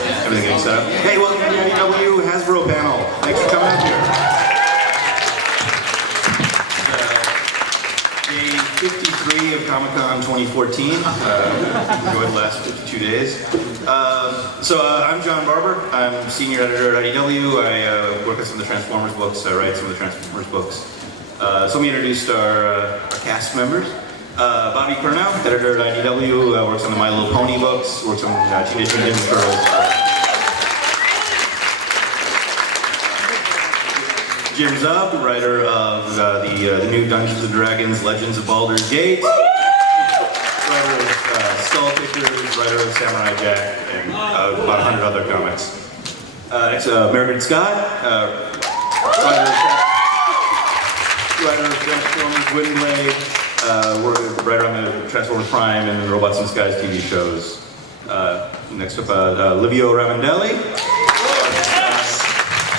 Everything getting set up. Hey, welcome to the IDW Hasbro panel. Thanks for coming out here. Day 53 of Comic-Con 2014. Enjoyed the last 52 days. I'm John Barber. I'm senior editor at IDW. I work on some of the Transformers books. I write some of the Transformers books. So let me introduce our cast members. Bobby Curnow, editor at IDW, works on the My Little Pony books, works on Teenage Mutant Ninja Turtles. Jim Zub, writer of the new Dungeons & Dragons Legends of Baldur's Gate, writer of Skull Pickers, writer of Samurai Jack, and about 100 other comics. Next, Mairghread Scott, writer of Transformers, Windblade, writer on the Transformers Prime and the Robots in Disguise TV shows. Next up, Livio Ramondelli,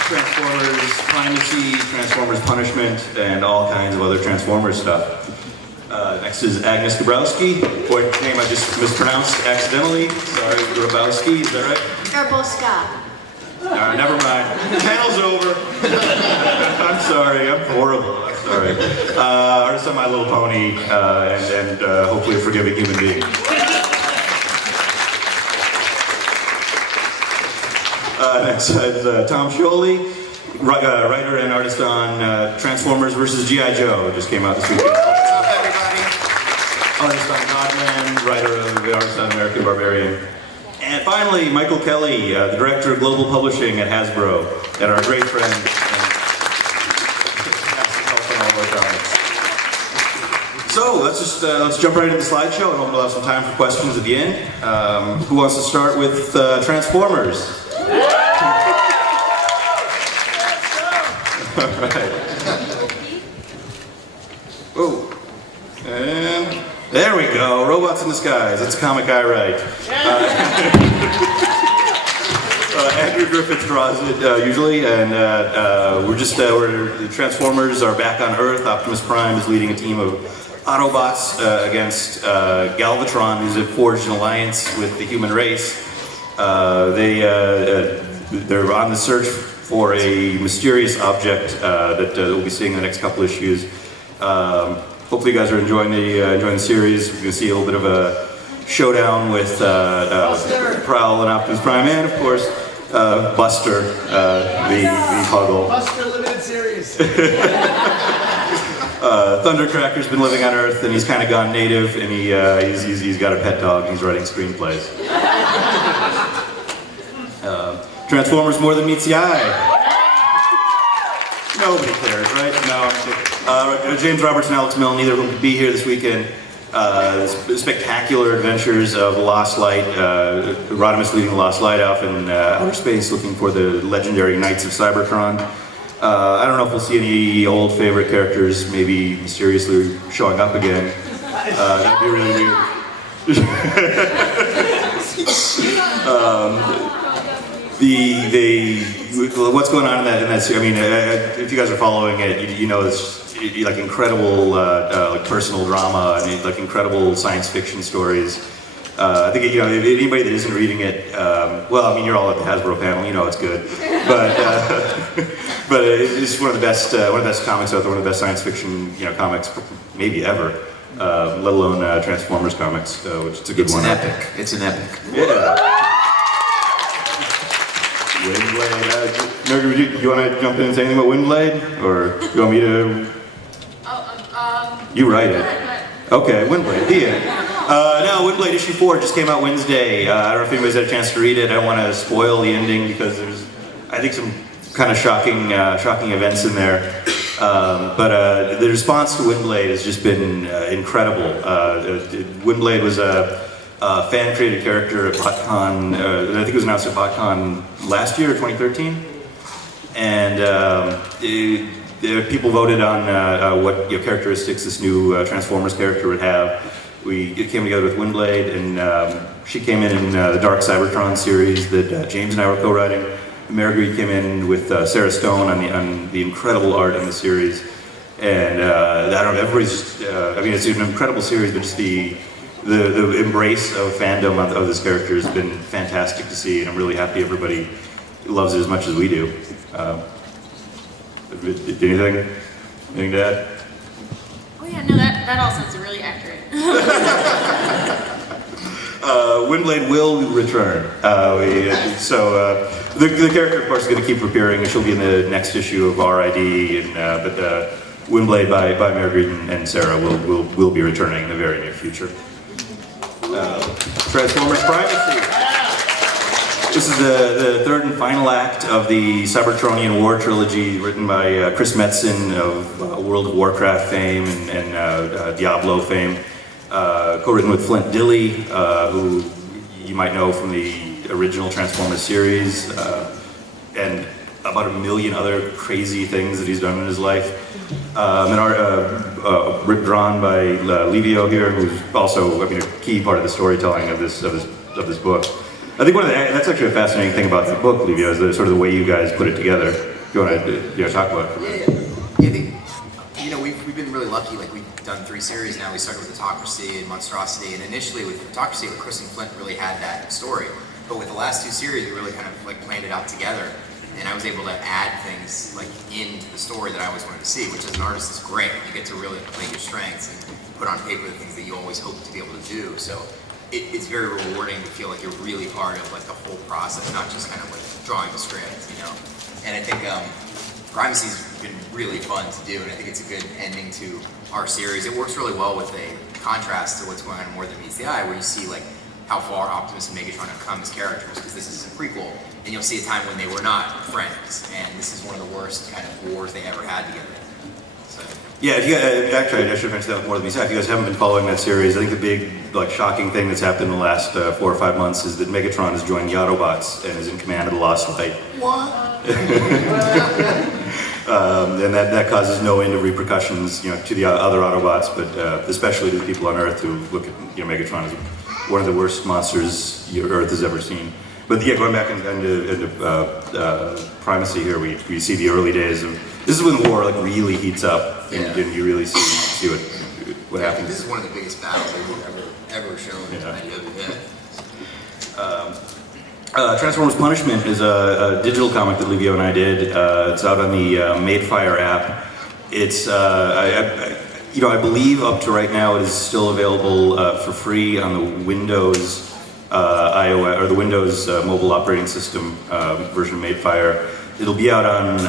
Transformers Primacy, Transformers Punishment, and all kinds of other Transformers stuff. Next is Agnes Dabrowski, boy, name I just mispronounced accidentally. Sorry, Grabowski, is that right? Scott. Alright, never mind. The panel's over. I'm sorry, I'm horrible. I'm sorry. Artist on My Little Pony, and hopefully a forgiving human being. Next is Tom Scioli, writer and artist on Transformers vs. G.I. Joe. Just came out this weekend. What's up, everybody? Artist on Guzman, writer of the artist on American Barbarian. And finally, Michael Kelly, the director of global publishing at Hasbro, and our great friend. So let's jump right into the slideshow, and hopefully we'll have some time for questions at the end. Who wants to start with Transformers? All right. Oh, and there we go. Robots in Disguise. That's a comic I write. Andrew Griffith draws it usually, and the Transformers are back on Earth. Optimus Prime is leading a team of Autobots against Galvatron, who's forged an alliance with the human race. They're on the search for a mysterious object that we'll be seeing in the next couple issues. Hopefully, you guys are enjoying the series. We're going to see a little bit of a showdown with Prowl and Optimus Prime, and of course, Buster, the Huggle. Buster Limited Series. Thundercracker's been living on Earth, and he's kind of gone native, and he's got a pet dog, and he's writing screenplays. Transformers More Than Meets the Eye. Nobody cares, right? No. James Roberts and Alex Milne, neither of them could be here this weekend. Spectacular adventures of the Lost Light. Rodimus leading the Lost Light off in outer space, looking for the legendary Knights of Cybertron. I don't know if we'll see any old favorite characters maybe mysteriously showing up again. That'd be really weird. What's going on in that series? I mean, if you guys are following it, you know it's like incredible like personal drama and like incredible science fiction stories. I think if anybody that isn't reading it, well, I mean, you're all at the Hasbro panel, you know it's good, but it's one of the best comics out there, one of the best science fiction comics maybe ever, let alone Transformers comics, which is a good one. It's an epic. Yeah. Windblade. Mairghread, you want to jump in and say anything about Windblade, or you want me to? You write it. Okay, Windblade. The end. No, Windblade issue 4 just came out Wednesday. I don't know if anybody's had a chance to read it. I don't want to spoil the ending because there's, I think, some kind of shocking events in there. But the response to Windblade has just been incredible. Windblade was a fan-created character at BotCon. I think it was announced at BotCon last year, 2013, and people voted on what characteristics this new Transformers character would have. We came together with Windblade, and she came in the Dark Cybertron series that James and I were co-writing. Mairghread came in with Sarah Stone on the incredible art in the series, and I don't know, everybody's just, I mean, it's an incredible series, but just the the embrace of fandom of this character has been fantastic to see, and I'm really happy everybody loves it as much as we do. Anything to add? Oh yeah, no, that all sounds really accurate. Windblade will return. The character, of course, is going to keep appearing. She'll be in the next issue of RID, but Windblade by Mairghread and Sarah will be returning in the very near future. Transformers Primacy. This is the third and final act of the Cybertronian War trilogy, written by Chris Metzen of World of Warcraft fame and Diablo fame. Co-written with Flint Dilley, who you might know from the original Transformers series, and about a million other crazy things that he's done in his life. And art drawn by Livio here, who's also, a key part of the storytelling of this book. I think that's actually a fascinating thing about the book, Livio, is sort of the way you guys put it together. Do you want to talk about it? Yeah, I think, we've been really lucky. Like, we've done 3 series now. We started with Autocracy and Monstrosity, and initially with Autocracy, Chris and Flint really had that story. But with the last 2 series, we really kind of like planned it out together, and I was able to add things like into the story that I always wanted to see, which as an artist is great. You get to really play your strengths and put on paper the things that you always hope to be able to do. So it's very rewarding to feel like you're really part of like the whole process, not just kind of like drawing the script, And I think Primacy's been really fun to do, and I think it's a good ending to our series. It works really well with a contrast to what's going on in More Than Meets the Eye, where you see like how far Optimus and Megatron have come as characters, because this is a prequel, and you'll see a time when they were not friends, and this is one of the worst kind of wars they ever had together. So. Yeah, if you actually, I should mention that with More Than Meets the Eye. If you guys haven't been following that series, I think the big, shocking thing that's happened in the last 4 or 5 months is that Megatron has joined the Autobots and is in command of the Lost Light. What? And that causes no end of repercussions, to the other Autobots, but especially to the people on Earth who look at Megatron as one of the worst monsters Earth has ever seen. But yeah, going back into Primacy here, we see the early days of. This is when the war really heats up, and you really see what happens. This is one of the biggest battles ever shown in IDW. Transformers Punishment is a digital comic that Livio and I did. It's out on the Madefire app. It's, I believe up to right now it is still available for free on the Windows iOS or the Windows mobile operating system version of Madefire. It'll be out on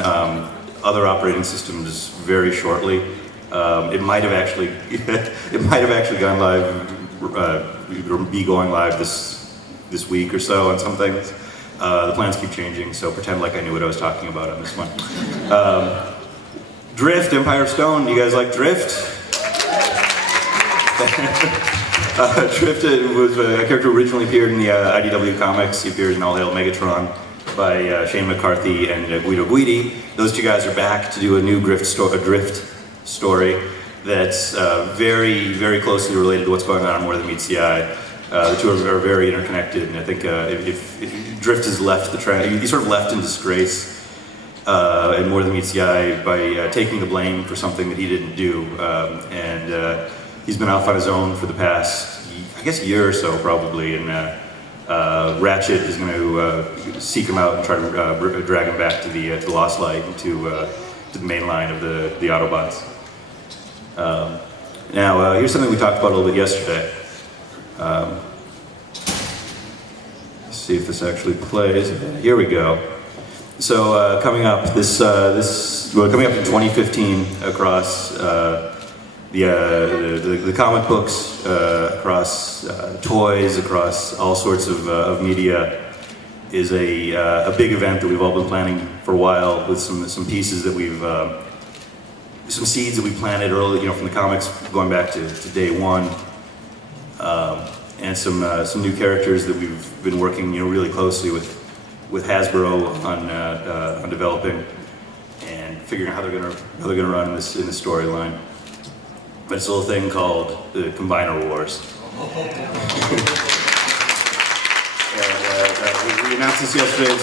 other operating systems very shortly. It might have actually gone live, or be going live this week or so on some things. The plans keep changing, so pretend like I knew what I was talking about on this one. Drift, Empire of Stone. You guys like Drift? Drift was a character who originally appeared in the IDW comics. He appeared in All Hail Megatron by Shane McCarthy and Guido Guidi. Those 2 guys are back to do a new Drift story that's very, very closely related to what's going on More Than Meets the Eye. The 2 are very interconnected, and I think if Drift has left he sort of left in disgrace in More Than Meets the Eye by taking the blame for something that he didn't do, and he's been off on his own for the past, I guess, year or so probably, and Ratchet is going to seek him out and try to drag him back to the Lost Light and to the main line of the Autobots. Now, here's something we talked about a little bit yesterday. Let's see if this actually plays. Here we go. So coming up in 2015 across the comic books, across toys, across all sorts of media, is a big event that we've all been planning for a while, with some pieces that we've some seeds that we planted early, from the comics going back to day one. And some new characters that we've been working, really closely with Hasbro on developing and figuring out how they're gonna run in this storyline. But it's a little thing called the Combiner Wars. And, we announced this yesterday.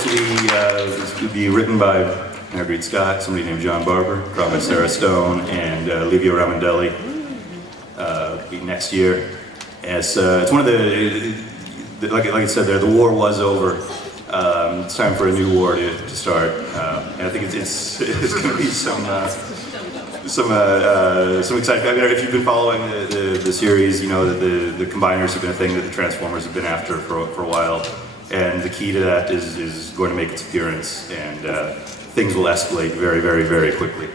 This will be written by Mairghread Scott, somebody named John Barber, drawn by Sarah Stone, and Livio Ramondelli. Be next year. And it's one of like I said there, the war was over. It's time for a new war to start, and I think it's going to be some exciting. I mean, if you've been following the series, you know that the combiners have been a thing that the Transformers have been after for a while, and the key to that is going to make its appearance, and things will escalate very, very, very quickly.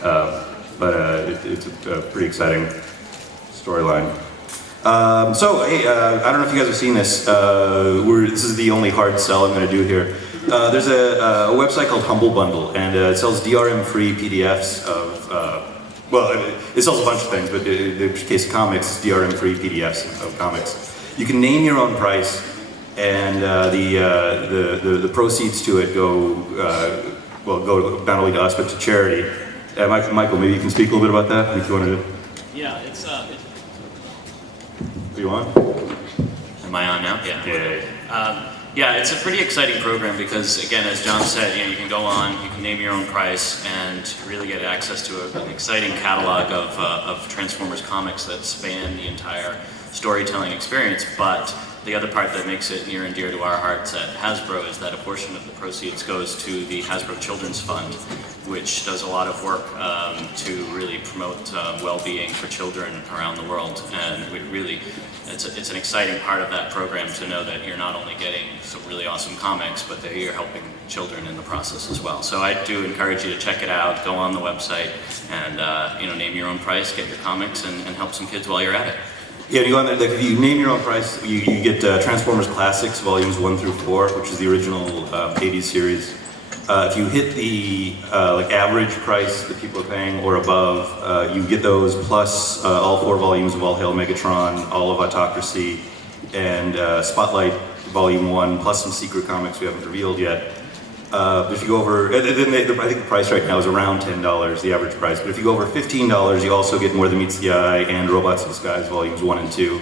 But it's a pretty exciting storyline. So, hey, I don't know if you guys have seen this. This is the only hard sell I'm going to do here. There's a website called Humble Bundle, and it sells DRM-free PDFs of, well, it sells a bunch of things, but in the case of comics, it's DRM-free PDFs of comics. You can name your own price, and the proceeds to it go not only to us, but to charity. Michael, maybe you can speak a little bit about that, if you want to. Yeah, it's Are you on? Am I on now? Yeah. Yeah. Yeah, it's a pretty exciting program because, again, as John said, you can go on, you can name your own price, and really get access to an exciting catalog of Transformers comics that span the entire storytelling experience. But the other part that makes it near and dear to our hearts at Hasbro is that a portion of the proceeds goes to the Hasbro Children's Fund, which does a lot of work to really promote well-being for children around the world. And it's an exciting part of that program to know that you're not only getting some really awesome comics, but that you're helping children in the process as well. So I do encourage you to check it out, go on the website, and name your own price, get your comics, and help some kids while you're at it. Yeah, you go on there, like, if you name your own price, you get Transformers Classics Volumes 1 through 4, which is the original 80s series. If you hit the average price that people are paying or above, you get those plus all 4 volumes of All Hail Megatron, all of Autocracy, and Spotlight Volume 1, plus some secret comics we haven't revealed yet. But if you go over, I think the price right now is around $10, the average price. But if you go over $15, you also get More Than Meets the Eye and Robots in Disguise Volumes 1 and 2.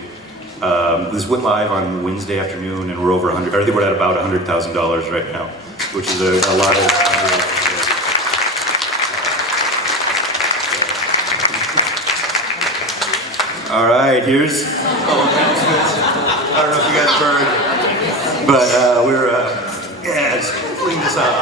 This went live on Wednesday afternoon, and we're over 100. I think we're at about $100,000 right now, which is a lot of. All right, here's. I don't know if you guys have heard, but just clean this up.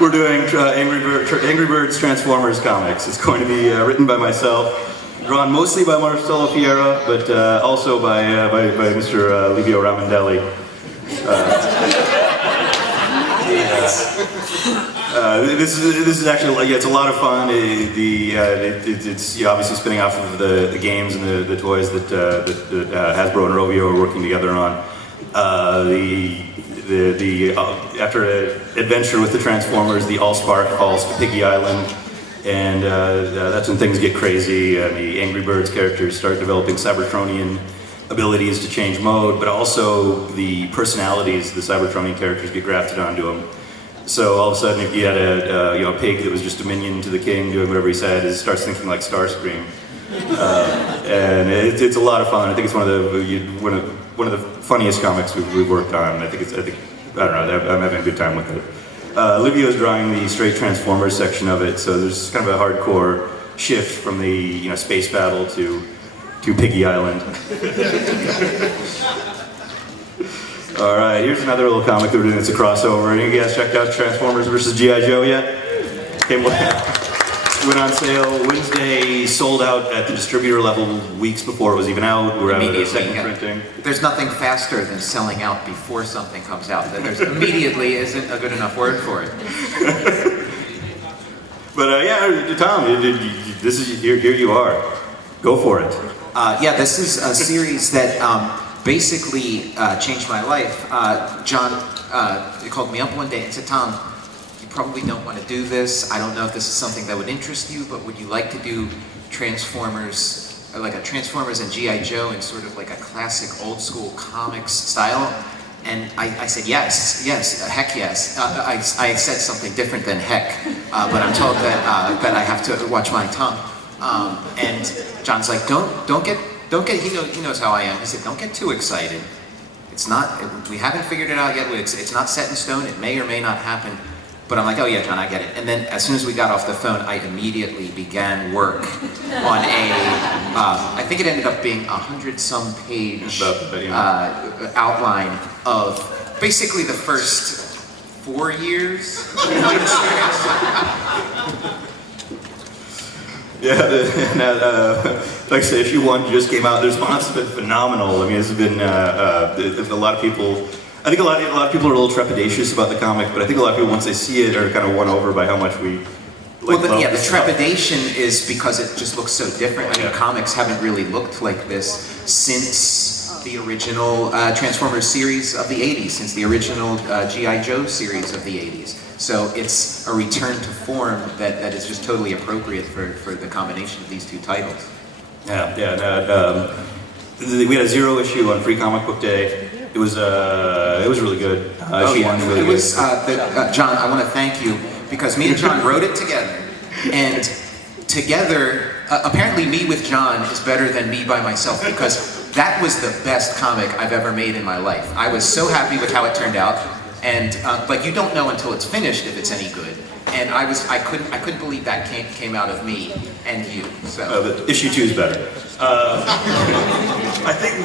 We're doing Angry Birds Transformers comics. It's going to be written by myself, drawn mostly by Marcelo Fiera, but also by Mr. Livio Ramondelli. This is actually, it's a lot of fun. It's obviously spinning off of the games and the toys that Hasbro and Rovio are working together on. After an adventure with the Transformers, the Allspark falls to Piggy Island, and that's when things get crazy, and the Angry Birds characters start developing Cybertronian abilities to change mode, but also the personalities of the Cybertronian characters get grafted onto them. So all of a sudden, if you had a pig that was just a minion to the king doing whatever he said, it starts thinking like Starscream, and it's a lot of fun. I think it's one of the funniest comics we've worked on. I don't know. I'm having a good time with it. Livio's drawing the straight Transformers section of it, so there's kind of a hardcore shift from the space battle to Piggy Island. All right, here's another little comic that we're doing. It's a crossover. Any of you guys checked out Transformers vs. G.I. Joe yet? Went on sale Wednesday, sold out at the distributor level weeks before it was even out. We're out of the second printing. There's nothing faster than selling out before something comes out. There's immediately isn't a good enough word for it. But Tom, this is here you are. Go for it. This is a series that basically changed my life. John called me up one day and said, "Tom, you probably don't want to do this. I don't know if this is something that would interest you, but would you like to do Transformers, like a Transformers and G.I. Joe in sort of like a classic old school comics style?" And I said, yes, heck yes. I said something different than heck, but I'm told that I have to watch my tongue. And John's like, don't get, he knows how I am. He said, don't get too excited. We haven't figured it out yet. It's not set in stone. It may or may not happen. But I'm like, oh yeah, John, I get it. And then as soon as we got off the phone, I immediately began work on I think it ended up being 100-some page outline of basically the first 4 years. Like I said, issue 1 just came out. The response has been phenomenal. I mean, it's been a lot of people. I think a lot of people are a little trepidatious about the comic, but I think a lot of people, once they see it, are kind of won over by how much we. The trepidation is because it just looks so different. I mean, comics haven't really looked like this since the original Transformers series of the 80s, since the original G.I. Joe series of the 80s. So it's a return to form that is just totally appropriate for the combination of these two titles. We had a 0 issue on Free Comic Book Day. It was really good. It was John, I want to thank you because me and John wrote it together, and together, apparently me with John is better than me by myself because that was the best comic I've ever made in my life. I was so happy with how it turned out, and like you don't know until it's finished if it's any good. And I couldn't believe that came out of me and you. So but issue 2 is better. I think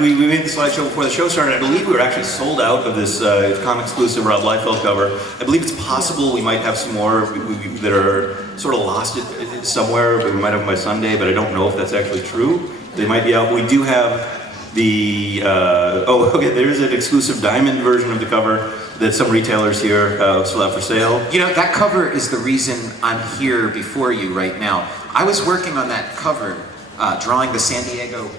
we made the slideshow before the show started. I believe we were actually sold out of this comic exclusive Rob Liefeld cover. I believe it's possible we might have some more that are sort of lost somewhere. We might have them by Sunday, but I don't know if that's actually true. They might be out. We do have the there's an exclusive diamond version of the cover that some retailers here still have for sale. You know, that cover is the reason I'm here before you right now. I was working on that cover, drawing the San Diego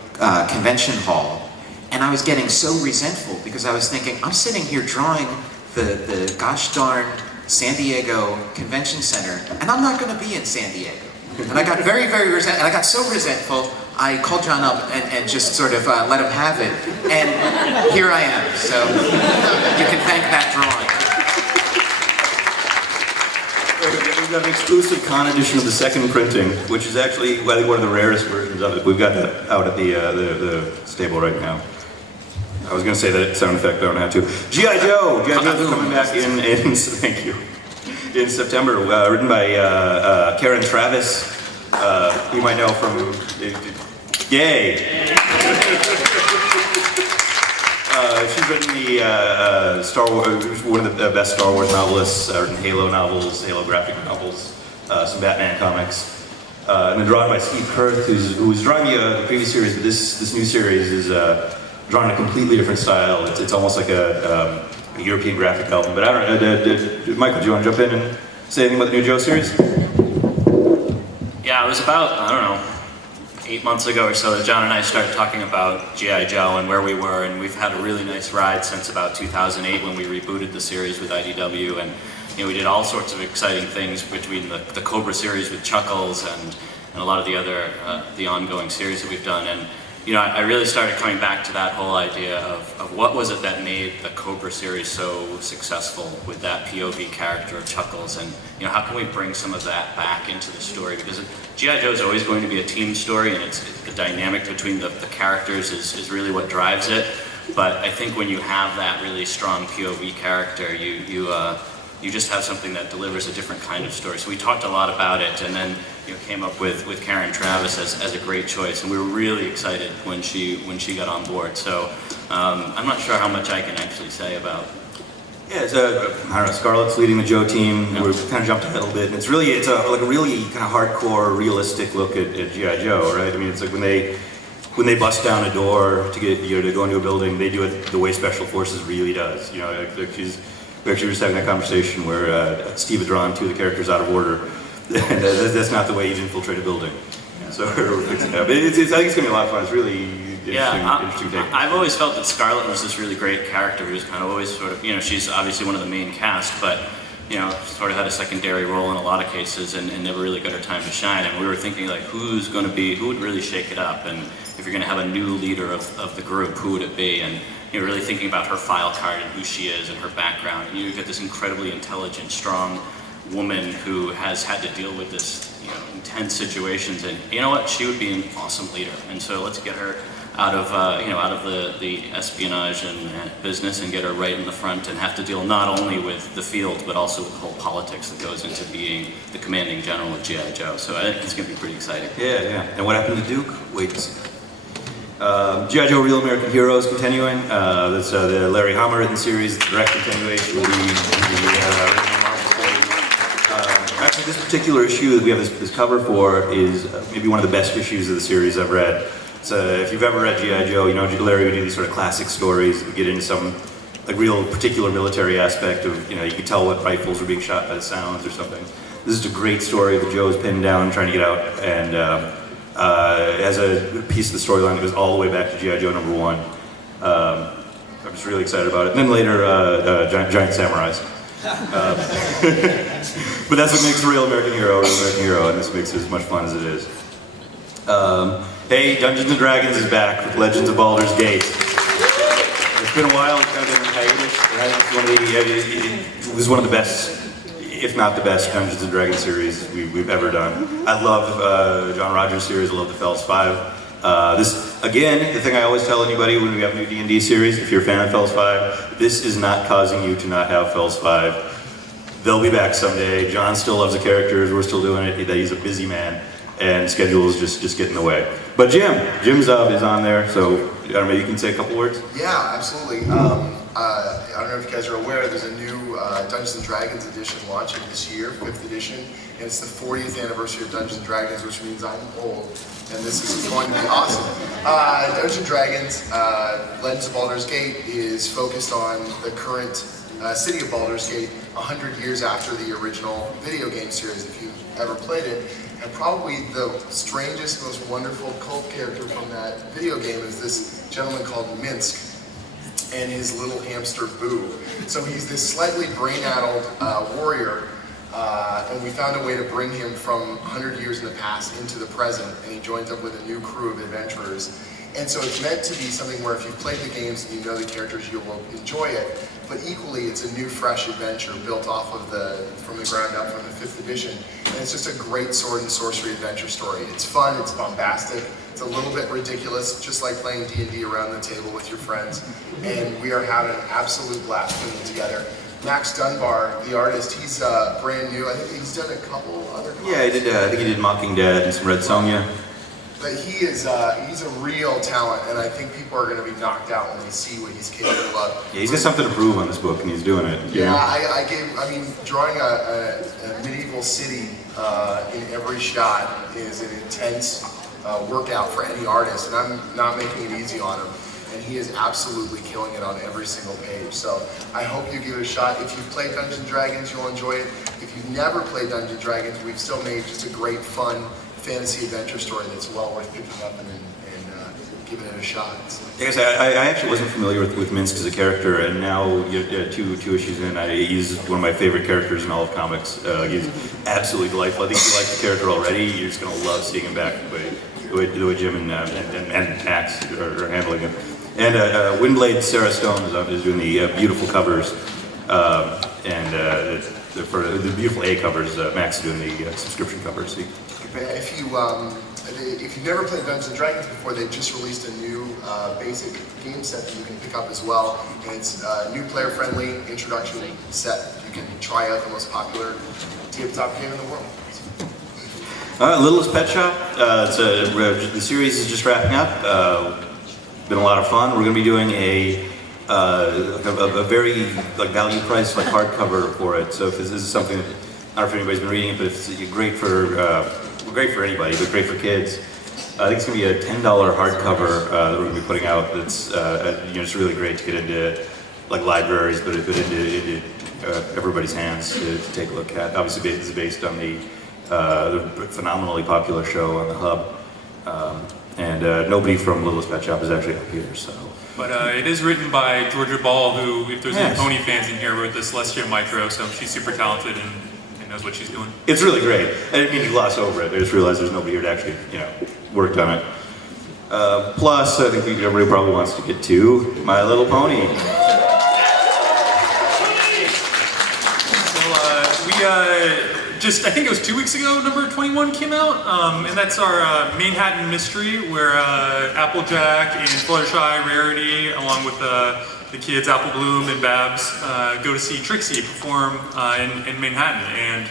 Convention Hall, and I was getting so resentful because I was thinking, I'm sitting here drawing the gosh darn San Diego Convention Center, and I'm not going to be in San Diego. And I got very, very resentful, and I got so resentful, I called John up and just sort of let him have it. And here I am, so you can thank that drawing. We've got an exclusive con edition of the second printing, which is actually, I think, one of the rarest versions of it. We've got that out at the stable right now. I was going to say that sound effect, but I don't have to. G.I. Joe! G.I. Joe's coming back in thank you, in September, written by Karen Travis. You might know from Yay! She's written the Star Wars, one of the best Star Wars novelists, written Halo novels, Halo graphic novels, some Batman comics, and then drawn by Steve Kurth, who was drawing the previous series, but this new series is drawn in a completely different style. It's almost like a European graphic album. But I don't know, Michael, do you want to jump in and say anything about the new Joe series? Yeah, it was about, I don't know, 8 months ago or so that John and I started talking about G.I. Joe and where we were, and we've had a really nice ride since about 2008 when we rebooted the series with IDW, and we did all sorts of exciting things between the Cobra series with Chuckles and a lot of the other the ongoing series that we've done. And I really started coming back to that whole idea of what was it that made the Cobra series so successful with that POV character of Chuckles, and how can we bring some of that back into the story, because G.I. Joe is always going to be a team story, and it's the dynamic between the characters is really what drives it. But I think when you have that really strong POV character, you just have something that delivers a different kind of story. So we talked a lot about it, and then came up with Karen Travis as a great choice, and we were really excited when she got on board. So I'm not sure how much I can actually say about. Yeah, I don't know. Scarlett's leading the Joe team. Yeah. We've kind of jumped ahead a little bit, and it's a really kind of hardcore, realistic look at G.I. Joe, right? I mean, it's like when they bust down a door to get to go into a building, they do it the way Special Forces really does. We actually were just having that conversation where Steve had drawn two of the characters out of order, and that's not the way you'd infiltrate a building. Yeah. So we're fixing that. But I think it's going to be a lot of fun. It's really interesting take. I've always felt that Scarlett was this really great character who was kind of always sort of, she's obviously one of the main cast, but sort of had a secondary role in a lot of cases and never really got her time to shine. And we were thinking, like, who would really shake it up? And if you're going to have a new leader of the group, who would it be? And really thinking about her file card and who she is and her background. And you get this incredibly intelligent, strong woman who has had to deal with this, intense situations. And you know what? She would be an awesome leader. And so let's get her. out of out of the espionage and business and get her right in the front and have to deal not only with the field but also with the whole politics that goes into being the commanding general of G.I. Joe. So I think it's going to be pretty exciting. Yeah, yeah. And what happened to Duke? Wait to see. G.I. Joe Real American Heroes continuing. That's the Larry Hama written series, the direct continuation of the original Marvel series. Actually, this particular issue that we have this cover for is maybe one of the best issues of the series I've read. So if you've ever read G.I. Joe, you know Larry would do these sort of classic stories that get into some like real particular military aspect of, you can tell what rifles are being shot by the sounds or something. This is a great story that Joe is pinned down trying to get out, and it has a piece of the storyline that goes all the way back to G.I. Joe #1. I'm just really excited about it. And then later, Giant Samurais. But that's what makes a Real American Hero, and this makes it as much fun as it is. Hey, Dungeons & Dragons is back with Legends of Baldur's Gate. It's been a while, it's kind of been in hiatus. It was one of the best, if not the best, Dungeons & Dragons series we've ever done. I love John Rogers' series, I love the Fells 5. This, again, the thing I always tell anybody when we have a new D&D series, if you're a fan of Fells 5, this is not causing you to not have Fells 5. They'll be back someday. John still loves the characters, we're still doing it, he's a busy man, and schedules just get in the way. But Jim's is on there, so I don't know, maybe you can say a couple words? Yeah, absolutely. I don't know if you guys are aware, there's a new Dungeons & Dragons edition launching this year, 5th edition, and it's the 40th anniversary of Dungeons & Dragons, which means I'm old, and this is going to be awesome. Dungeons & Dragons, Legends of Baldur's Gate is focused on the current city of Baldur's Gate 100 years after the original video game series, if you've ever played it. And probably the strangest, most wonderful cult character from that video game is this gentleman called Minsk and his little hamster Boo. So he's this slightly brain-addled warrior, and we found a way to bring him from 100 years in the past into the present, and he joins up with a new crew of adventurers. And so it's meant to be something where if you've played the games and you know the characters, you will enjoy it. But equally, it's a new, fresh adventure built off of from the ground up from the 5th edition. And it's just a great sword and sorcery adventure story. It's fun, it's bombastic, it's a little bit ridiculous, just like playing D&D around the table with your friends. And we are having an absolute blast putting it together. Max Dunbar, the artist, he's brand new. I think he's done a couple other comics. Yeah, I think he did Mocking Dad and some Red Sonja. But he's a real talent, and I think people are going to be knocked out when they see what he's capable of. Yeah, he's got something to prove on this book, and he's doing it. Yeah, I mean, drawing a medieval city in every shot is an intense workout for any artist, and I'm not making it easy on him. And he is absolutely killing it on every single page. So I hope you give it a shot. If you've played Dungeons & Dragons, you'll enjoy it. If you've never played Dungeons & Dragons, we've still made just a great, fun fantasy adventure story that's well worth picking up and giving it a shot. Like I said, I actually wasn't familiar with Minsk as a character, and now two issues in, he's one of my favorite characters in all of comics. He's absolutely delightful. I think if you like the character already, you're just going to love seeing him back the way Jim and Max are handling him. And Windblade Sarah Stone is doing the beautiful covers, and for the beautiful A covers, Max is doing the subscription covers. So if you've never played Dungeons & Dragons before, they just released a new basic game set that you can pick up as well. And it's a new player-friendly introduction set. You can try out the most popular tabletop game in the world. Littlest Pet Shop. The series is just wrapping up. Been a lot of fun. We're going to be doing a very value price hardcover for it. So if this is something that, I don't know if anybody's been reading it, but it's great for anybody, but great for kids. I think it's going to be a $10 hardcover that we're going to be putting out. That's it's really great to get into libraries, but into everybody's hands to take a look at. Obviously, this is based on the phenomenally popular show on the Hub, and nobody from Littlest Pet Shop is actually up here. So. But it is written by Georgia Ball, who, if there's any pony fans in here, wrote the Celestia Micro, so she's super talented and knows what she's doing. It's really great. I didn't mean to gloss over it. I just realized there's nobody here to actually, worked on it. Plus, I think everybody probably wants to get to My Little Pony. So I think it was 2 weeks ago, number 21 came out, and that's our Manhattan Mystery, where Applejack and Fluttershy, Rarity, along with the kids, Apple Bloom and Babs, go to see Trixie perform in Manhattan. And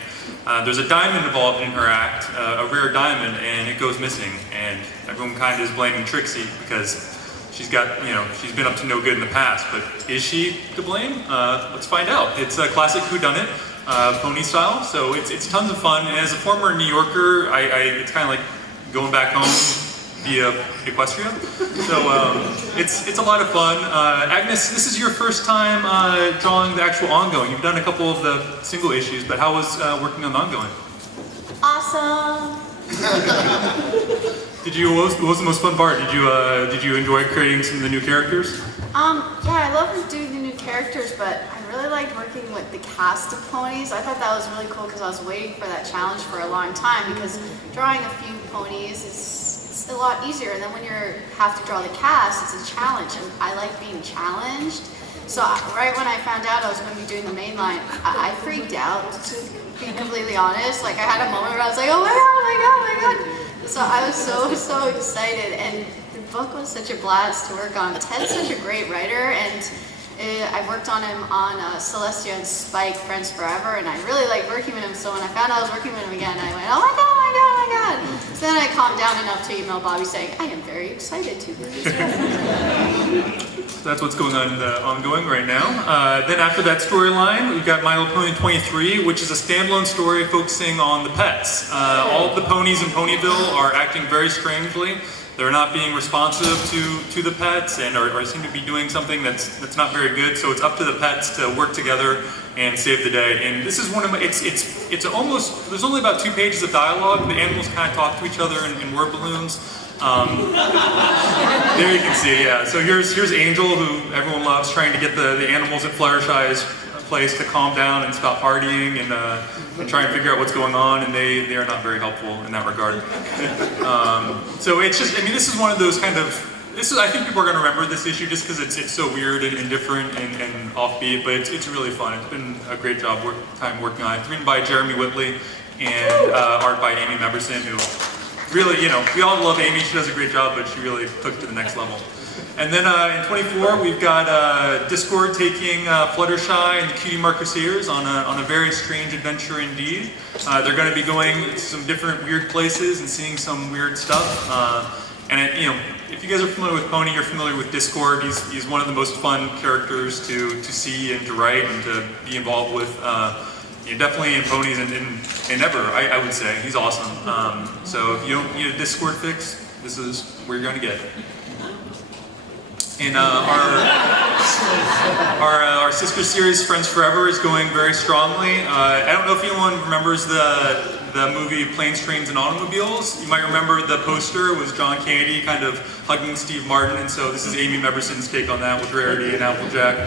there's a diamond involved in her act, a rare diamond, and it goes missing. And everyone kind of is blaming Trixie because she's been up to no good in the past. But is she to blame? Let's find out. It's a classic whodunit, pony style, so it's tons of fun. And as a former New Yorker, it's kind of like going back home via Equestria. So it's a lot of fun. Agnes, this is your first time drawing the actual ongoing. You've done a couple of the single issues, but how was working on the ongoing? Awesome. What was the most fun part? Did you enjoy creating some of the new characters? Yeah, I love doing the new characters, but I really liked working with the cast of ponies. I thought that was really cool because I was waiting for that challenge for a long time, because drawing a few ponies is a lot easier, and then when you have to draw the cast, it's a challenge, and I like being challenged. So right when I found out I was going to be doing the main line, I freaked out, to be completely honest. Like, I had a moment where I was like, oh my god, oh my god, oh my god. So I was so excited, and the book was such a blast to work on. Ted's such a great writer, and I worked on him on Celestia and Spike, Friends Forever, and I really liked working with him. So when I found out I was working with him again, I went, oh my god, oh my god, oh my god. So then I calmed down enough to email Bobby saying, I am very excited to do this. That's what's going on in the ongoing right now. Then after that storyline, we've got My Little Pony 23, which is a standalone story focusing on the pets. All of the ponies in Ponyville are acting very strangely. They're not being responsive to the pets, and or seem to be doing something that's not very good. So it's up to the pets to work together and save the day. And this is one of my, it's almost, there's only about 2 pages of dialogue. The animals kind of talk to each other in word balloons. There you can see, yeah. So here's Angel, who everyone loves, trying to get the animals at Fluttershy's place to calm down and stop partying and try and figure out what's going on, and they are not very helpful in that regard. So it's just, I mean, this is one of those kind of, I think people are going to remember this issue just because it's so weird and different and offbeat, but it's really fun. It's been a great time working on it. It's written by Jeremy Whitley and art by Amy Meberson, who really, we all love Amy. She does a great job, but she really took it to the next level. And then in 24, we've got Discord taking Fluttershy and the Cutie Marqueteers on a very strange adventure indeed. They're going to be going to some different weird places and seeing some weird stuff. If you guys are familiar with Pony, you're familiar with Discord. He's one of the most fun characters to see and to write and to be involved with. Definitely in Ponies and ever, I would say. He's awesome. So if you don't need a Discord fix, this is where you're going to get it. And our sister series, Friends Forever, is going very strongly. I don't know if anyone remembers the movie Planes, Trains, and Automobiles. You might remember the poster was John Candy kind of hugging Steve Martin, and so this is Amy Meberson's take on that with Rarity and Applejack.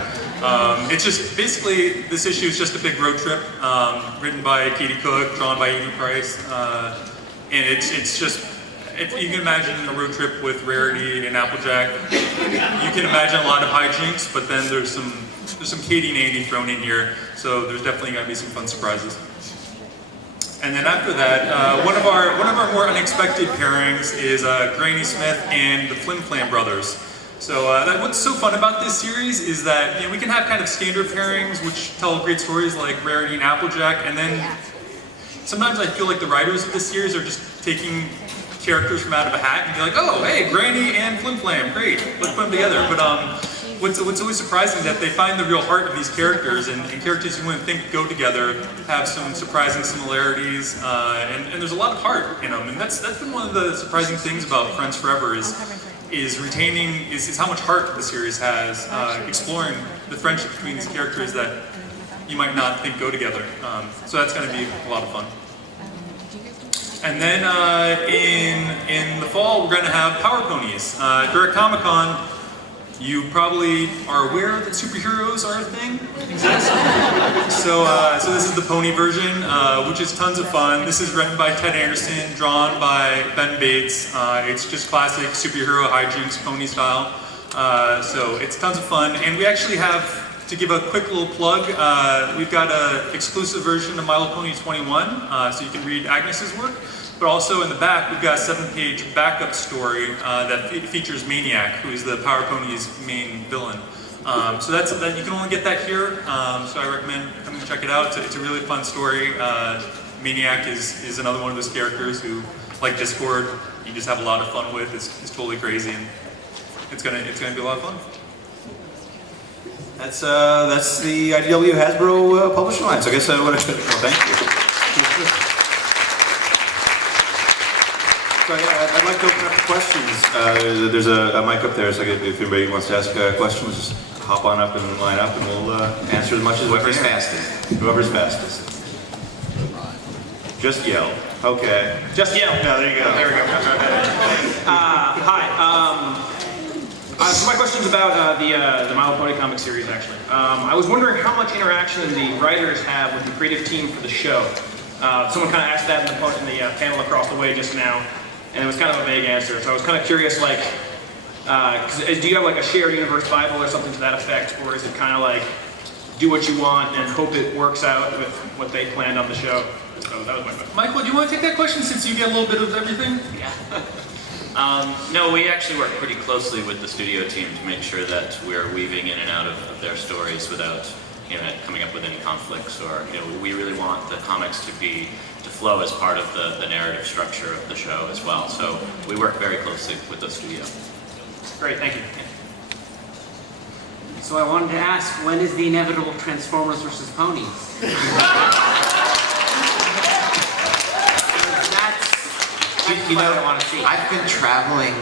It's just, basically, this issue is just a big road trip, written by Katie Cook, drawn by Edie Price, and it's just, if you can imagine a road trip with Rarity and Applejack, you can imagine a lot of hijinks, but then there's some Katie and Amy thrown in here, so there's definitely going to be some fun surprises. And then after that, one of our more unexpected pairings is Granny Smith and the Flim Flam Brothers. So what's so fun about this series is that we can have kind of standard pairings which tell great stories like Rarity and Applejack, and then sometimes I feel like the writers of this series are just taking characters from out of a hat and be like, oh, hey, Granny and Flim Flam, great, let's put them together. But what's always surprising is that they find the real heart of these characters, and characters you wouldn't think go together have some surprising similarities, and there's a lot of heart in them. And that's been one of the surprising things about Friends Forever is how much heart the series has, exploring the friendship between these characters that you might not think go together. So that's going to be a lot of fun. And then in the fall, we're going to have Power Ponies. If you're at Comic-Con, you probably are aware that superheroes are a thing, exist. So this is the pony version, which is tons of fun. This is written by Ted Anderson, drawn by Ben Bates. It's just classic superhero hijinks, pony style. So it's tons of fun. And we actually have to give a quick little plug, we've got an exclusive version of My Little Pony 21, so you can read Agnes's work. But also in the back, we've got a 7-page backup story that features Maniac, who is the Power Pony's main villain. So that you can only get that here. So I recommend coming to check it out. It's a really fun story. Maniac is another one of those characters who, like Discord, you just have a lot of fun with. It's totally crazy, and it's gonna be a lot of fun. That's the IDW Hasbro publishing line. So I guess thank you. So yeah, I'd like to open up for questions. There's a mic up there, so if anybody wants to ask questions, just hop on up and line up, and we'll answer as much as Whoever's we can. fastest. Whoever's fastest. Just yell. Okay. Just yell. No, there you go. There we go. Hi. So my question's about the My Little Pony comic series, actually. I was wondering how much interaction the writers have with the creative team for the show. Someone kind of asked that in the panel across the way just now, and it was kind of a vague answer. So I was kind of curious, like, do you have like a shared universe Bible or something to that effect, or is it kind of like do what you want and hope it works out with what they planned on the show? So that was my question. Michael, do you want to take that question since you get a little bit of everything? Yeah. No, we actually work pretty closely with the studio team to make sure that we're weaving in and out of their stories without, coming up with any conflicts, or, we really want the comics to flow as part of the narrative structure of the show as well. So we work very closely with the studio. Great, thank you. So I wanted to ask, when is the inevitable Transformers versus Ponies? I want to see. I've been traveling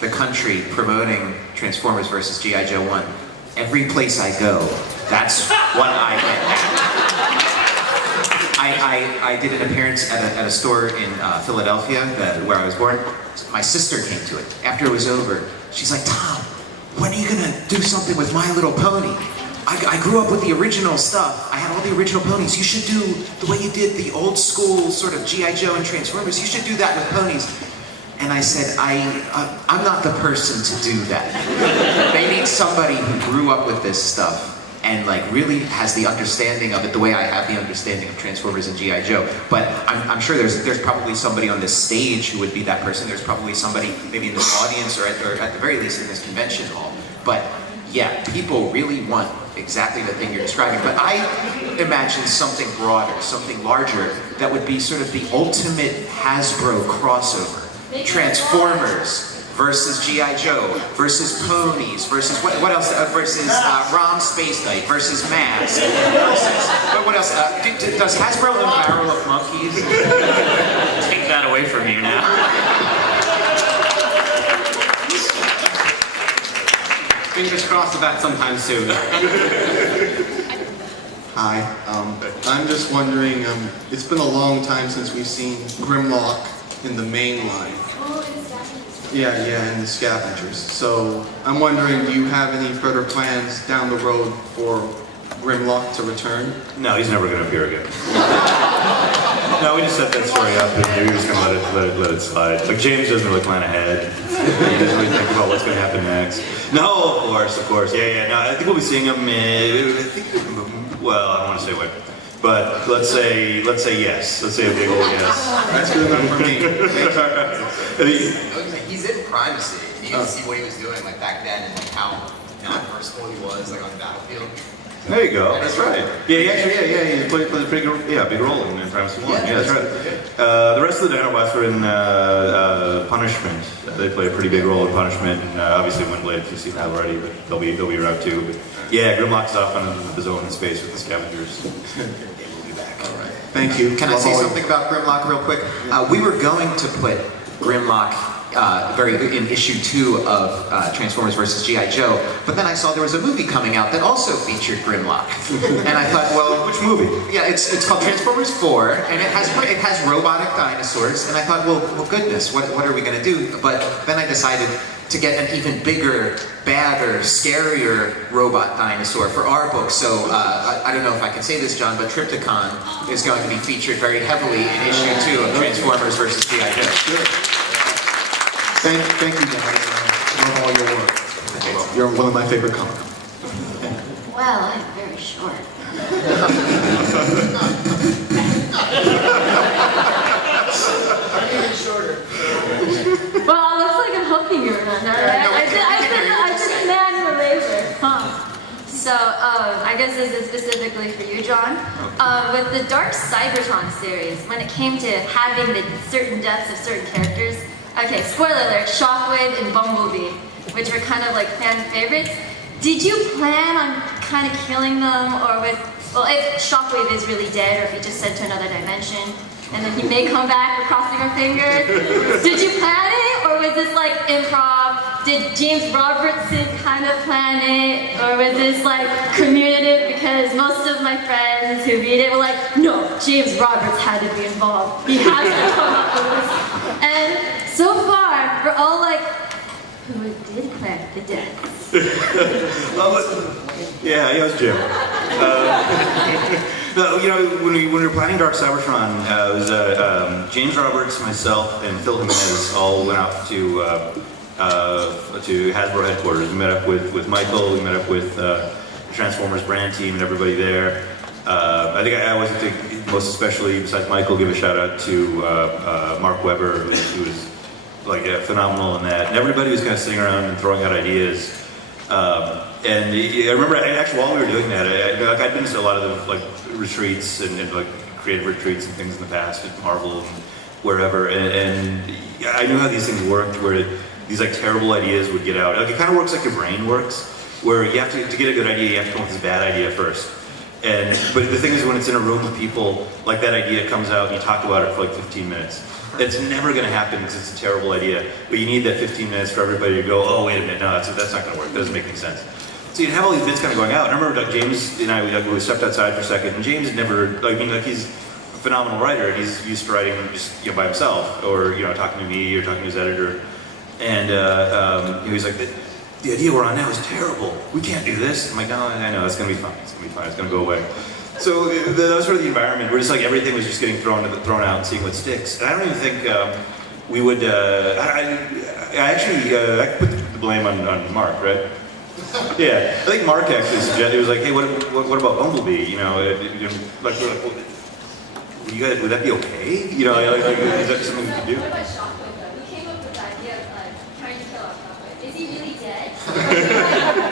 the country promoting Transformers versus G.I. Joe 1. Every place I go, that's what I get. I did an appearance at a store in Philadelphia, where I was born. My sister came to it. After it was over, she's like, Tom, when are you going to do something with My Little Pony? I grew up with the original stuff. I had all the original ponies. You should do the way you did the old school sort of G.I. Joe and Transformers. You should do that with ponies. And I said, I'm not the person to do that. They need somebody who grew up with this stuff and like really has the understanding of it the way I have the understanding of Transformers and G.I. Joe. But I'm sure there's probably somebody on this stage who would be that person. There's probably somebody maybe in this audience or at the very least in this convention hall. But yeah, people really want exactly the thing you're describing. But I imagine something broader, something larger, that would be sort of the ultimate Hasbro crossover. Transformers versus G.I. Joe versus Ponies versus what else? Versus Rom Space Knight versus Mask versus what else? Does Hasbro own Barrel of Monkeys? Take that away from you now. Fingers crossed of that sometime soon. Hi, I'm just wondering, it's been a long time since we've seen Grimlock in the main line. Yeah, and the Scavengers. So I'm wondering, do you have any further plans down the road for Grimlock to return? No, he's never going to appear again. No, we just set that story up, and we're just going to let it slide. Like, James doesn't really plan ahead. He doesn't really think about what's going to happen next. No, of course. Yeah. No, I think we'll be seeing him. Well, I don't want to say what, but let's say yes. Let's say a big old yes. That's good enough for me. He's in Primacy. You can see what he was doing like back then and like how non-personal he was like on the battlefield. There you go. That's right. Yeah. He played a pretty good, big role in Primacy 1. Yeah, that's right. The rest of the Dinobots were in Punishment. They play a pretty big role in Punishment, and obviously Windblade, you've seen that already, but they'll be around too. But yeah, Grimlock's off on his own in space with the Scavengers. We'll be back. All right. Thank you. Can I say something about Grimlock real quick? We were going to put Grimlock in issue 2 of Transformers vs. G.I. Joe, but then I saw there was a movie coming out that also featured Grimlock, and I thought, well, which movie? Yeah, it's called Transformers 4, and it has robotic dinosaurs, and I thought, well goodness, what are we going to do? But then I decided to get an even bigger, badder, scarier robot dinosaur for our book. So I don't know if I can say this, John, but Trypticon is going to be featured very heavily in issue 2 of Transformers vs. G.I. Joe. Sure. Thank you guys. I love all your work. You're one of my favorite comics. Well, I'm very short. Even shorter. Well, it looks like I'm helping you, Renata. I did manual labor. Huh. So, I guess this is specifically for you, John. With the Dark Cybertron series, when it came to having the certain deaths of certain characters, okay, spoiler alert, Shockwave and Bumblebee, which were kind of like fan favorites. Did you plan on kind of killing them, or well, if Shockwave is really dead, or if he just sent to another dimension, and then he may come back, we're crossing our fingers. Did you plan it, or was this like improv? Did James Robertson kind of plan it, or was this like communicative? Because most of my friends who read it were like, no, James Roberts had to be involved. He has to come up with this. And so far, we're all like, who did plan the death? Yeah, it was Jim. No, you know, when we were planning Dark Cybertron, it was James Roberts, myself, and Phil Jimenez all went out to Hasbro headquarters. We met up with Michael, we met up with the Transformers brand team and everybody there. I think I always think, most especially, besides Michael, give a shout out to Mark Webber, who was like phenomenal in that. And everybody was kind of sitting around and throwing out ideas. And I remember, actually, while we were doing that, I'd been to a lot of the like retreats and like creative retreats and things in the past at Marvel and wherever, and I knew how these things worked, where these like terrible ideas would get out. Like it kind of works like your brain works, where you have to get a good idea, you have to come up with this bad idea first. But the thing is, when it's in a room with people, like that idea comes out and you talk about it for like 15 minutes. It's never going to happen because it's a terrible idea. But you need that 15 minutes for everybody to go, oh, wait a minute, no, that's not going to work. That doesn't make any sense. So you'd have all these bits kind of going out. And I remember James and I, we stepped outside for a second, and James never, he's a phenomenal writer, and he's used to writing just by himself, or talking to me, or talking to his editor. And he was like, the idea we're on now is terrible. We can't do this. I'm like, no, I know, it's going to be fine. It's going to be fine. It's going to go away. So that was sort of the environment where just like everything was just getting thrown out and seeing what sticks. And I don't even think we would. I put the blame on Mark, right? Yeah, I think Mark actually suggested. He was like, "Hey, what about Bumblebee? Like, you guys, would that be okay? Is that something we could do?" What about Shockwave though? Who came up with the idea of trying to kill off Shockwave? Is he really dead?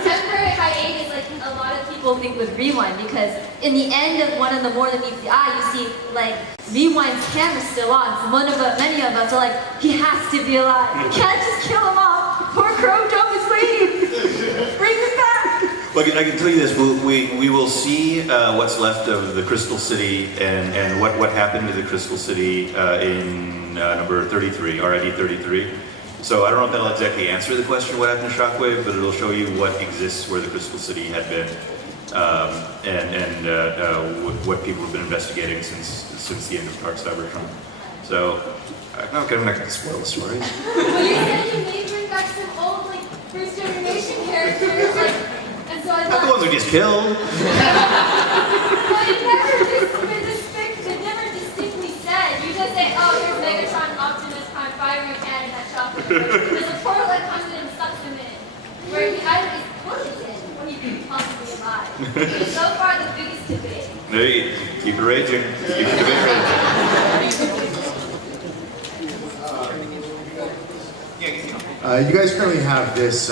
Temporary hiatus, like a lot of people think with Rewind, because in the end of One in the More Than Meets the Eye, you see like Rewind's camera's still on. So many of us are like, he has to be alive. You can't just kill him off. Poor Crow Dome is waiting. Bring him back. Well, I can tell you this: we will see what's left of the Crystal City and what happened to the Crystal City in number 33, RID 33. So I don't know if that'll exactly answer the question what happened to Shockwave, but it'll show you what exists where the Crystal City had been, and what people have been investigating since the end of Dark Cybertron. So I'm not going to spoil the stories. Well, you said you may bring back some old like first generation characters, and so I Not the ones who just killed. Well, you never distinctly said. You just say, oh, here's Megatron, Optimus Prime, fire your hand, and that Shockwave. There's a portal that comes in and sucks him in, where he either is totally dead or he could be possibly alive. So far, the biggest debate. Hey, keep it raging. Keep the debate raging. You guys currently have this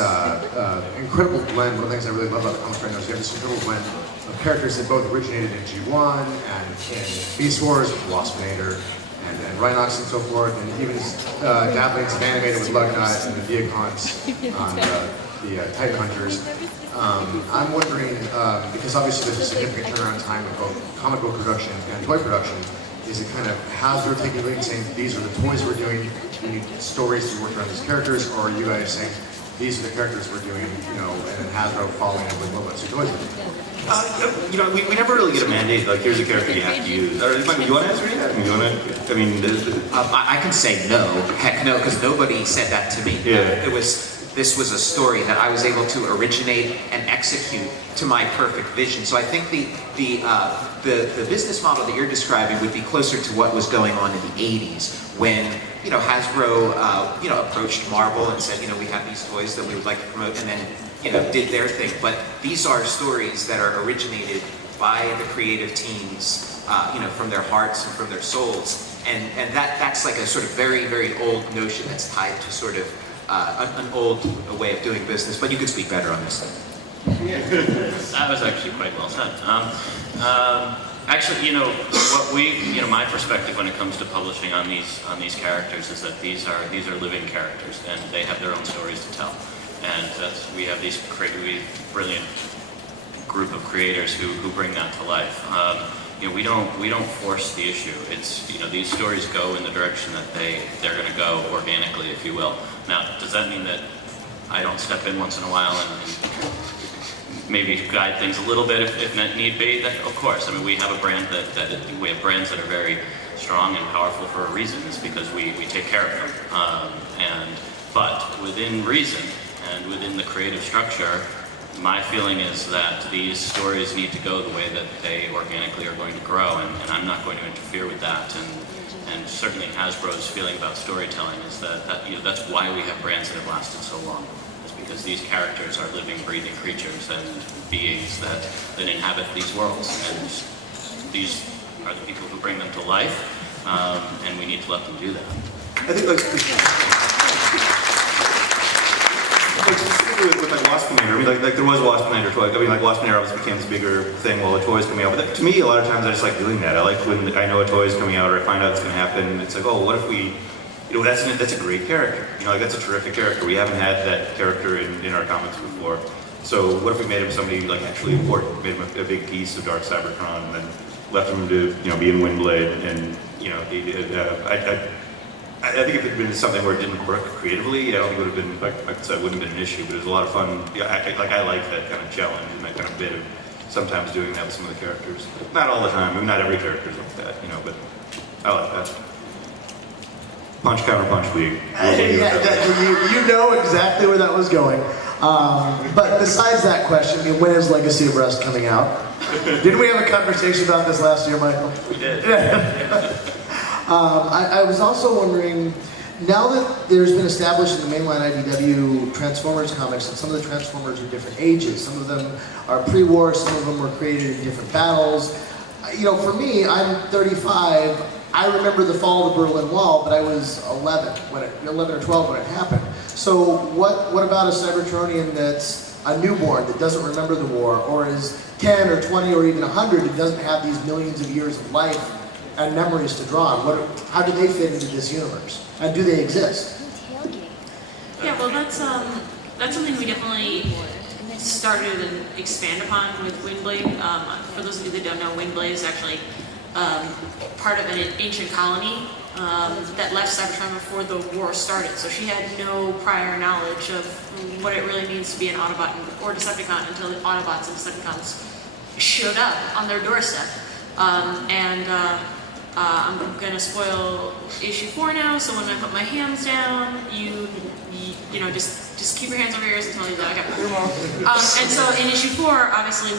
incredible blend. One of the things I really love about the comics right now is you have this incredible blend of characters that both originated in G1 and in Beast Wars with Waspinator and Rhinox and so forth, and even dabblings of animated with Lugnut and the Viacons on the Titan Hunters. I'm wondering, because obviously there's a significant turnaround time in both comic book production and toy production, is it kind of Hasbro taking the lead and saying, these are the toys we're doing, we need stories to work around these characters, or are you guys saying, these are the characters we're doing, and then Hasbro following up with what your toys are doing? We never really get a mandate, like, here's a character you have to use. Mike, you want to answer that? I can say no. Heck no, because nobody said that to me. Yeah. This was a story that I was able to originate and execute to my perfect vision. So I think the business model that you're describing would be closer to what was going on in the 80s when Hasbro approached Marvel and said, we have these toys that we would like to promote, and then did their thing. But these are stories that are originated by the creative teams, from their hearts and from their souls. And that's like a sort of very, very old notion that's tied to sort of an old way of doing business. But you could speak better on this thing. That was actually quite well said. Actually, my perspective when it comes to publishing on these characters is that these are living characters, and they have their own stories to tell. And we have these brilliant group of creators who bring that to life. We don't force the issue. It's these stories go in the direction that they're going to go organically, if you will. Now, does that mean that I don't step in once in a while and maybe guide things a little bit if need be? That, of course. I mean, we have a brand we have brands that are very strong and powerful for a reason. It's because we take care of them. But within reason and within the creative structure, my feeling is that these stories need to go the way that they organically are going to grow, and I'm not going to interfere with that. And certainly Hasbro's feeling about storytelling is that's why we have brands that have lasted so long. It's because these characters are living, breathing creatures and beings that inhabit these worlds, and these are the people who bring them to life, and we need to let them do that. I think specifically with like Wasp Commander, I mean, like there was Wasp Commander toy. I mean, like Wasp Commander obviously became this bigger thing while the toy's coming out. But to me, a lot of times I just like doing that. I like when I know a toy is coming out or I find out it's going to happen. It's like, oh, what if we, that's a great character. Like that's a terrific character. We haven't had that character in our comics before. So what if we made him somebody like actually important, made him a big piece of Dark Cybertron, and then left him to be in Windblade, and I think if it had been something where it didn't work creatively, I don't think it would have been, like I said, it wouldn't have been an issue, but it was a lot of fun. Yeah, I like that kind of challenge and that kind of bit of sometimes doing that with some of the characters. Not all the time, I mean, not every character is like that, but I like that. Punch, counter punch league. You know exactly where that was going. But besides that question, when is Legacy of Rust coming out? Didn't we have a conversation about this last year, Michael? We did. I was also wondering, now that there's been established in the mainline IDW Transformers comics that some of the Transformers are different ages, some of them are pre-war, some of them were created in different battles. For me, I'm 35, I remember the fall of the Berlin Wall, but I was 11 or 12 when it happened. So what about a Cybertronian that's a newborn that doesn't remember the war, or is 10 or 20 or even 100 and doesn't have these millions of years of life and memories to draw on? How do they fit into this universe? And do they exist? Yeah, well, that's something we definitely started and expand upon with Windblade. For those of you that don't know, Windblade is actually part of an ancient colony that left Cybertron before the war started. So she had no prior knowledge of what it really means to be an Autobot or Decepticon until the Autobots and Decepticons showed up on their doorstep. I'm gonna spoil issue 4 now, so when I put my hands down, you just keep your hands over your ears until you die. Okay. And so in issue 4, obviously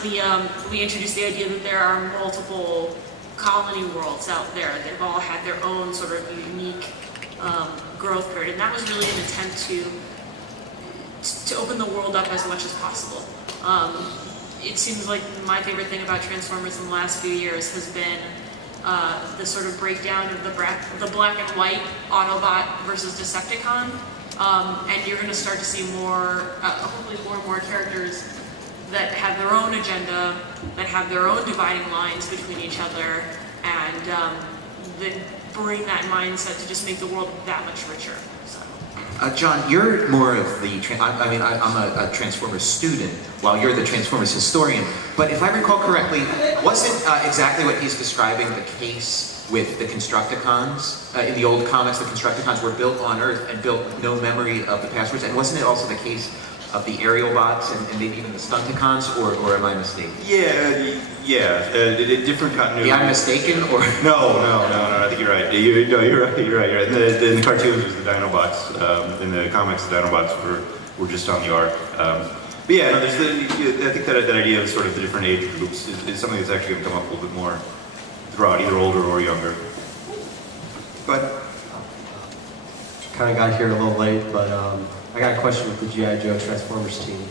we introduced the idea that there are multiple colony worlds out there. They've all had their own sort of unique growth period, and that was really an attempt to open the world up as much as possible. It seems like my favorite thing about Transformers in the last few years has been the sort of breakdown of the black and white Autobot versus Decepticon, and you're going to start to see hopefully more and more characters that have their own agenda, that have their own dividing lines between each other, and that bring that mindset to just make the world that much richer. So. John, you're more of the, I'm a Transformers student, while you're the Transformers historian. But if I recall correctly, wasn't exactly what he's describing the case with the Constructicons? In the old comics, the Constructicons were built on Earth and built no memory of the past. And wasn't it also the case of the aerial bots and maybe even the Stunticons, or am I mistaken? Yeah. Different continuity. Yeah, I'm mistaken, or no. I think you're right. You're right. In the cartoons, it was the Dinobots. In the comics, the Dinobots were just on the arc. But yeah, no, I think that idea of sort of the different age groups is something that's actually going to come up a little bit more throughout, either older or younger. But kind of got here a little late, but I got a question with the G.I. Joe Transformers team.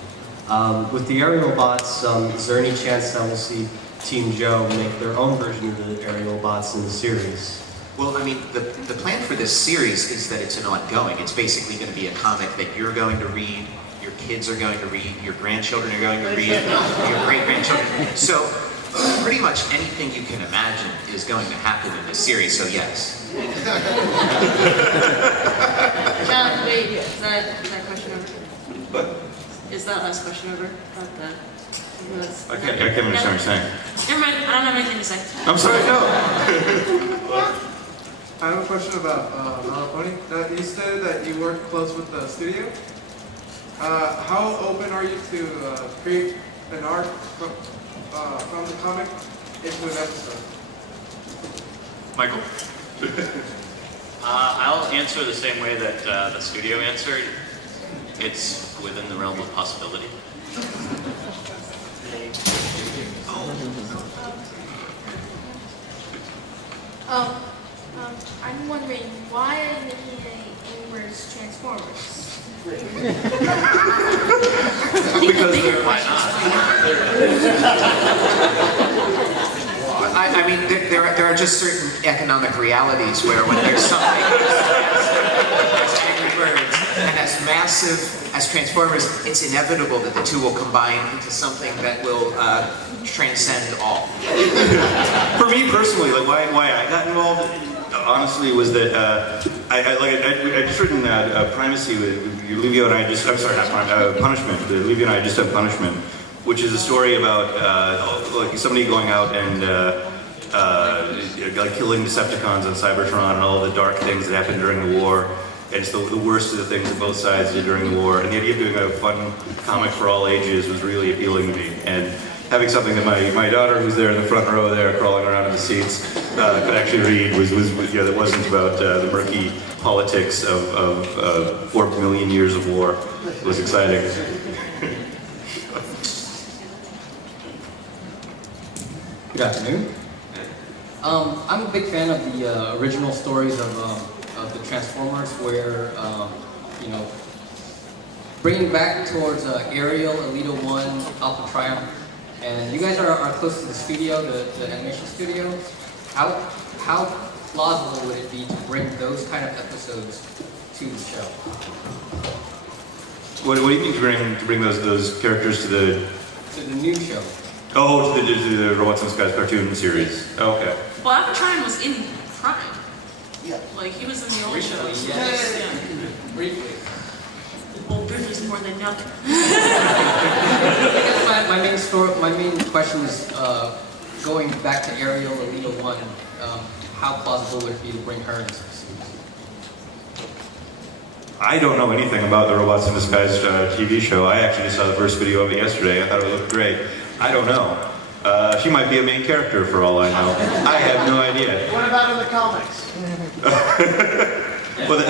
With the aerial bots, is there any chance that we'll see Team Joe make their own version of the aerial bots in the series? Well, I mean, the plan for this series is that it's an ongoing. It's basically going to be a comic that you're going to read, your kids are going to read, your grandchildren are going to read, your great-grandchildren. So pretty much anything you can imagine is going to happen in this series, so yes. John, wait, is that question over? What? Is that last question over? About the... I can't understand what you're saying. Never mind, I don't have anything to say. I'm sorry, no. I have a question about Pony. You said that you work close with the studio. How open are you to create an arc from the comic into an episode? Michael? I'll answer the same way that the studio answered. It's within the realm of possibility. I'm wondering, why are you making Angry Birds Transformers? Because why not? I mean, there are just certain economic realities where when there's something as Angry Birds and as massive as Transformers, it's inevitable that the two will combine into something that will transcend all. For me personally, like why I got involved, honestly, was that I just written Primacy with Livio and I just, I'm sorry, not Punishment. Livio and I just have Punishment, which is a story about like somebody going out and like killing Decepticons on Cybertron and all the dark things that happened during the war. And it's the worst of the things that both sides did during the war. And the idea of doing a fun comic for all ages was really appealing to me. And having something that my daughter, who's there in the front row there, crawling around in the seats, could actually read that wasn't about the murky politics of 4 million years of war. It was exciting. Good afternoon. I'm a big fan of the original stories of the Transformers, where you know, bringing back towards Ariel, Alita 1, Alpha Triumph, and you guys are close to the studio, the animation studio. How plausible would it be to bring those kind of episodes to the show? What do you mean to bring those characters to the new show? Oh, to the Robots in Disguise cartoon series. Oh, okay. Well, Alpha Triumph was in Prime. Yeah. Like, he was in the old shows. Yes. Yeah. Briefly. Well, briefly is more than nothing. my main question is going back to Ariel, Alita 1. How plausible would it be to bring her into the series? I don't know anything about the Robots in Disguise TV show. I actually saw the first video of it yesterday. I thought it looked great. I don't know. She might be a main character for all I know. I have no idea. What about in the comics? Well,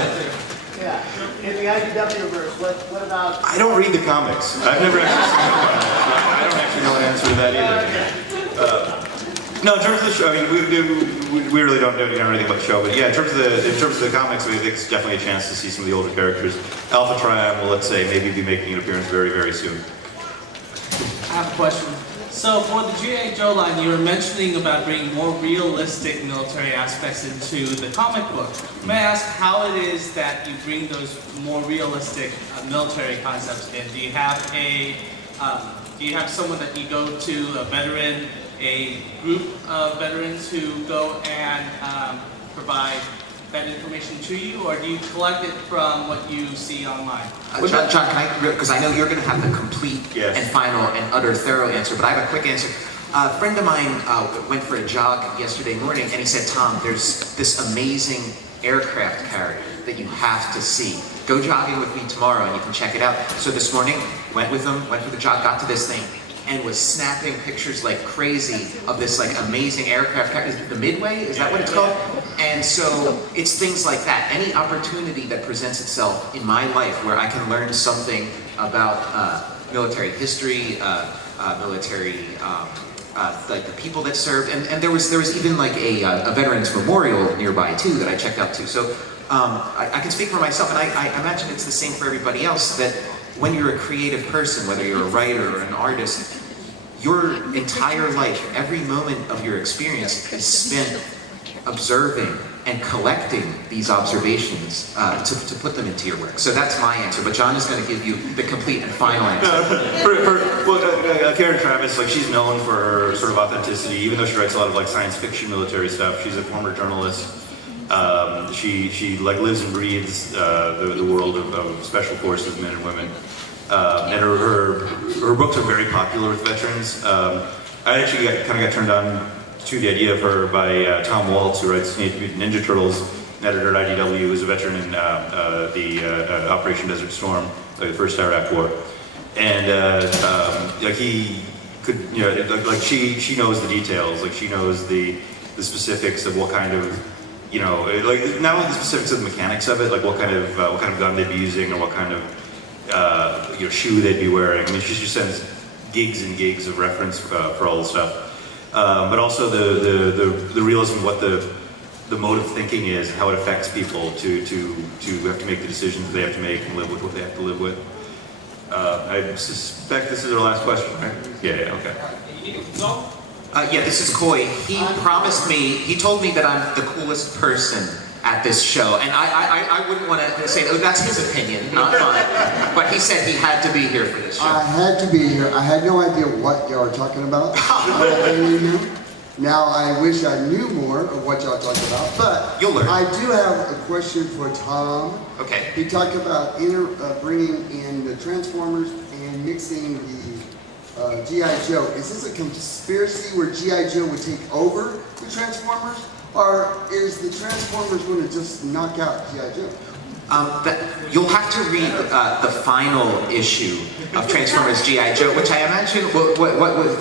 Yeah, in the IDW verse, what about... I don't read the comics. I've never actually seen the comics. I don't actually know the answer to that either. No, in terms of the show, I mean, we really don't know anything about the show, but yeah, in terms of the comics, I think it's definitely a chance to see some of the older characters. Alpha Triumph will, let's say, maybe be making an appearance very, very soon. I have a question. So for the G.I. Joe line, you were mentioning about bringing more realistic military aspects into the comic book. May I ask how it is that you bring those more realistic military concepts in? Do you have someone that you go to, a veteran, a group of veterans who go and provide that information to you, or do you collect it from what you see online? John, can I, because I know you're going to have the complete and final and utter thorough answer, but I have a quick answer. A friend of mine went for a jog yesterday morning, and he said, Tom, there's this amazing aircraft carrier that you have to see. Go jogging with me tomorrow, and you can check it out. So this morning, went with him, went for the jog, got to this thing, and was snapping pictures like crazy of this like amazing aircraft carrier. Is it the Midway? Is that what it's called? And so it's things like that. Any opportunity that presents itself in my life where I can learn something about military history, like the people that served, and there was even like a veterans memorial nearby too that I checked out too. So I can speak for myself, and I imagine it's the same for everybody else, that when you're a creative person, whether you're a writer or an artist, your entire life, every moment of your experience is spent observing and collecting these observations to put them into your work. So that's my answer, but John is going to give you the complete and final answer. Karen Travis, like, she's known for her sort of authenticity, even though she writes a lot of like science fiction, military stuff. She's a former journalist. She like lives and breathes the world of special forces, men and women. And her books are very popular with veterans. I actually kind of got turned on to the idea of her by Tom Waltz, who writes Teenage Mutant Ninja Turtles, an editor at IDW, who was a veteran in the Operation Desert Storm, like the first Iraq War. And like he could, you know, like she knows the details, like she knows the specifics of what kind of, you know, like not only the specifics of the mechanics of it, like what kind of gun they'd be using or what kind of you know, shoe they'd be wearing. I mean, she just sends gigs and gigs of reference for all the stuff. But also the realism of what the mode of thinking is, how it affects people to have to make the decisions they have to make and live with what they have to live with. I suspect this is our last question, right? Yeah, okay. Yeah, this is Coy. He promised me, he told me that I'm the coolest person at this show, and I wouldn't want to say, oh, that's his opinion, not mine. But he said he had to be here for this show. I had to be here. I had no idea what y'all were talking about. Now I wish I knew more of what y'all talking about, but you'll learn. I do have a question for Tom. Okay. He talked about bringing in the Transformers and mixing the G.I. Joe. Is this a conspiracy where G.I. Joe would take over the Transformers? Or is the Transformers going to just knock out G.I. Joe? You'll have to read the final issue of Transformers G.I. Joe, which I imagine, what was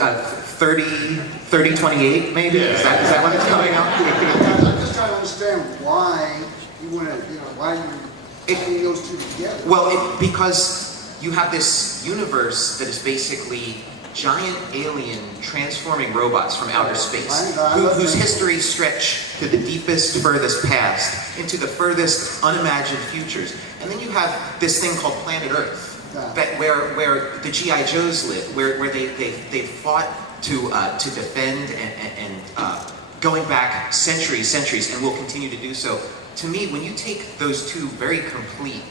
3028 maybe? Yeah. Is that when it's coming out? I'm just trying to understand why you want to, why you're putting those two together. Well, because you have this universe that is basically giant alien transforming robots from outer space, whose histories stretch to the deepest, furthest past, into the furthest unimagined futures. And then you have this thing called Planet Earth, where the G.I. Joes live, where they fought to defend and going back centuries, and will continue to do so. To me, when you take those two very complete,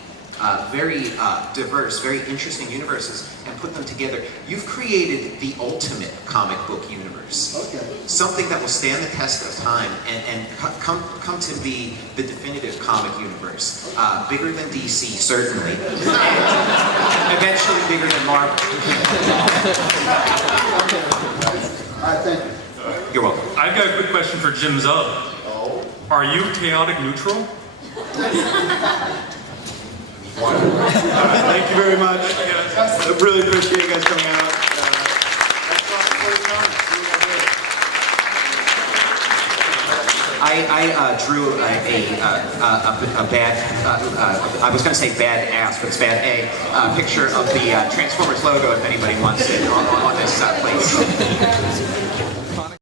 very diverse, very interesting universes and put them together, you've created the ultimate comic book universe. Okay. Something that will stand the test of time and come to be the definitive comic universe. Bigger than DC, certainly. And eventually bigger than Marvel. All right, thank you. You're welcome. I've got a quick question for Jim Zub. Oh. Are you chaotic neutral? Thank you very much. I really appreciate you guys coming out. I drew a bad, I was going to say bad ass, but it's bad A, picture of the Transformers logo if anybody wants it on this place.